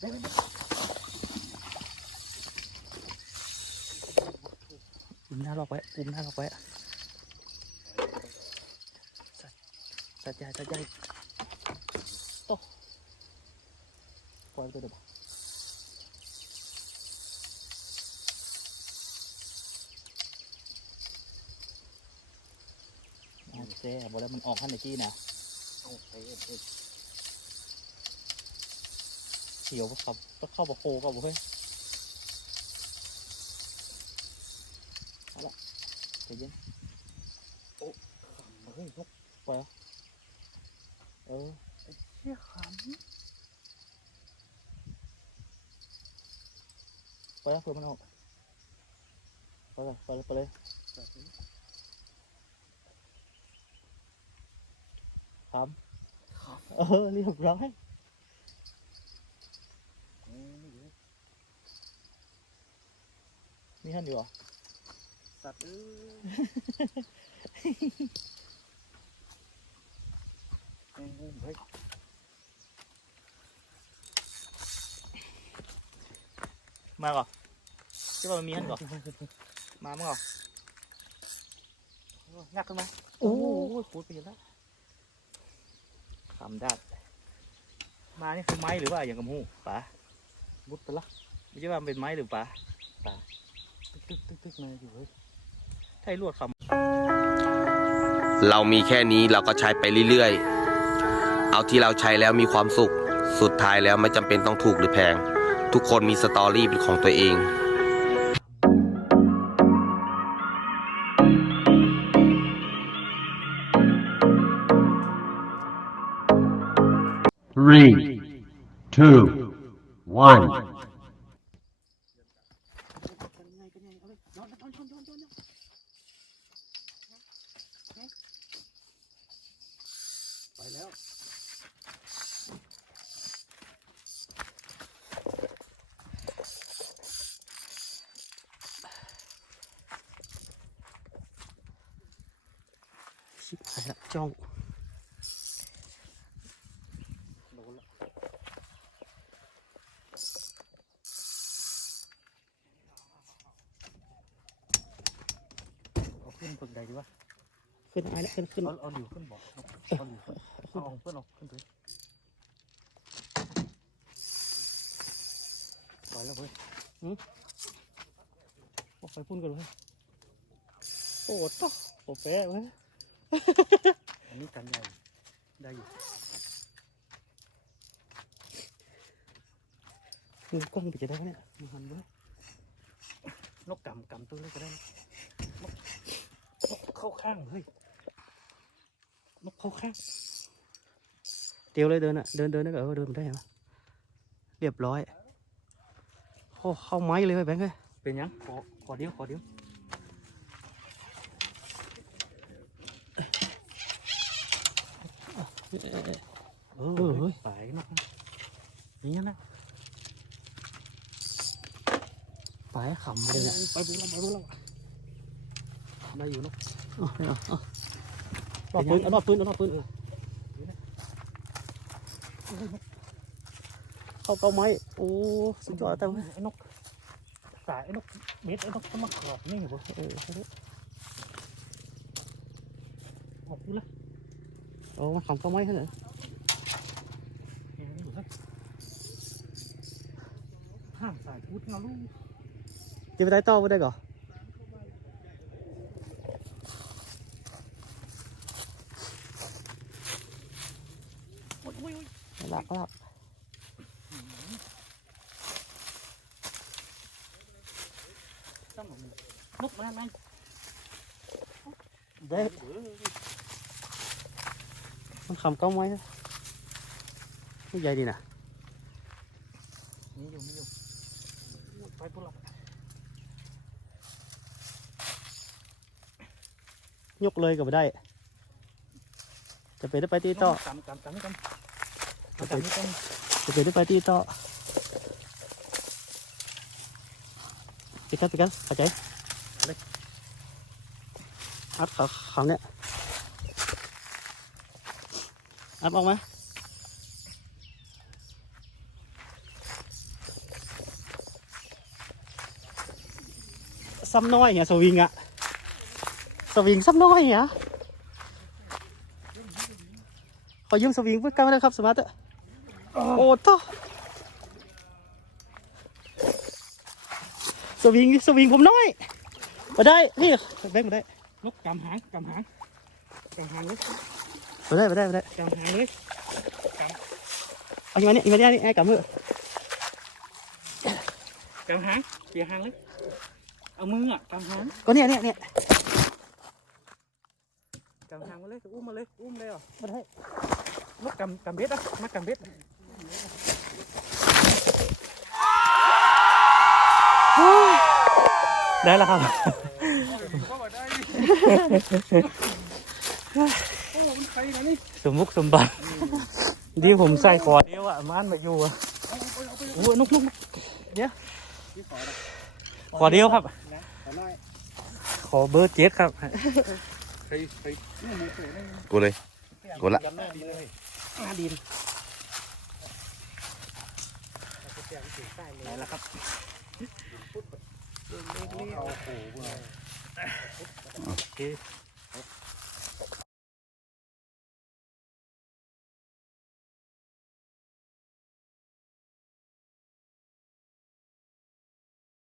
กุมหน้าลอกไว้กุมหน้าลอกไว้สัตว์สัตว์ใหญ่สัตว์ใหญ่โตปล่อยตัวเดียวบ่โอเคบอกแล้วมันออกขั้นในจี้นะเอาไปเอ็ด เขียวก็ขับก็เข้าบะโคก็บ่เฮ้ยเอาละใจเย็นเฮ้ยนกปล่อยเอาเออเชี่ยขปล่อยแล้วเพื่อมันออกปล่อยเลยปล่อยเลยปล่อยเลยำแบบนี้ทำเออเรียบร้อย อืมไม่อยู่ มีท่านอยู่หรอสัตว์เอ้ยมงมุมเฮ้ยมาก่อนใช่ป่ะมันมีท่านก่อนมามั้งก่อนงักขึ้นมาโอ้โหพูดไปเยอะแล้วคำได้มานี่คือไม้หรือว่าอย่างกับหูป๋ามุดไปละไม่ใช่ว่าเป็นไม้หรือป๋า ตึกตึกตึกมาอยู่เฮ้ยถ้าไอ้ลวดคเรามีแค่นี้เราก็ใช้ไปเรื่อยๆ เอาที่เราใช้แล้วมีความสุข สุดท้ายแล้วไม่จำเป็นต้องถูกหรือแพง ทุกคนมีสตอรี่เป็นของตัวเอง Three, two, one. ไปแล้วำชิบหายละจ้อง โดนละ เอาขึ้นฝึก ใดดีวะขึ้นไอ้ละขึ้นขึ้นเอาเอาหลิวขึ้นบอกเอาหลิวขึ้นเอาของเพื่อนเอาขึ้นไปไปแล้วเว้ยออกไปพุ่นกันเลยโอ้โหต๊อกโอ้แป๊ะเว้ยอันนี้กันใหญ่ได้อยู่มือกล้องไปจะได้ไหมเนี่ยมือหันเว้ยนกกำกำตัวเล็กก็ได้นะนกนก เข้าข้างเฮ้ยนกเข้าข้างเตียวเลยเดินอะเดินเดินได้ก็เออเดินได้เหรอเรียบร้อยโอ้เข้าไม้เลยเว้ยแบงค์เอ้ยเป็นยังขอขอเดียวขอเดียวเออเฮ้ยสายนกนะอย่างนี้นะไปขำเลยเนี่ยไปบุญแล้วไปบุญแล้ว ได้อยู่นกเอาไม่เอาเอารอบปืนเอารอบปืนเอารอบปืนเออเข้าเก้าไม้โอ้สุดยอดแต่ว่าไอ้นกสายไอ้นกเม็ดไอ้นกสมัครขอบนี่เหรอเออขอบคุณละโอ้มันขำเก้าไม้เท่าไหร่เห็นอยู่เฮ้ยห้ามสายพุทธนะลูกจะไปได้ต่อไม่ได้ก่อ โอ้ยโอ้ยโอ้ยหลักหลักตั้งหมดเลยนกมาแล้วไงเด็ดมันขำเก้าไม้นะไม่ใหญ่ดีนะมีอยู่มีอยู่ไปบุญแล้วยกเลยก็ไม่ได้ จะไปได้ไปตีต่อ Oke, itu berarti itu. Pikat, pikat, oke. Áp khó khó nè. Áp ông á. Xăm nói nhỉ, sầu viên ạ. Sầu viên xăm nói nhỉ. ขอยืมสวิงเพื่อกันนะครับสมาร์ท โอ้โตสวิงสวิงผมน้อยมาได้นี่แบงค์มาได้นกกำหางกำหางกำหางเลยมาได้มาได้มาได้กำหางเลยเอาอย่างนี้อย่างนี้นี่ไอ้กำมือกำหางเกี่ยหางเลยเอามืออะกำหางก็เนี่ยเนี่ยเนี่ยกำหางมาเลยอุ้มมาเลยอุ้มเลยเหรอมาได้นกกำกำเบ็ดอะมากำเบ็ด ได้แล้วครับสมุกสมบัติที่ผมใส่ขอเดียวอะมันมาอยู่อะโอ้ยนกนกนกเดี๋ยวขอเดียวครับ ขอเบอร์เจ็ดครับกูเลยกูละหน้าดินเลยหน้าดินไหนละครับ โอเค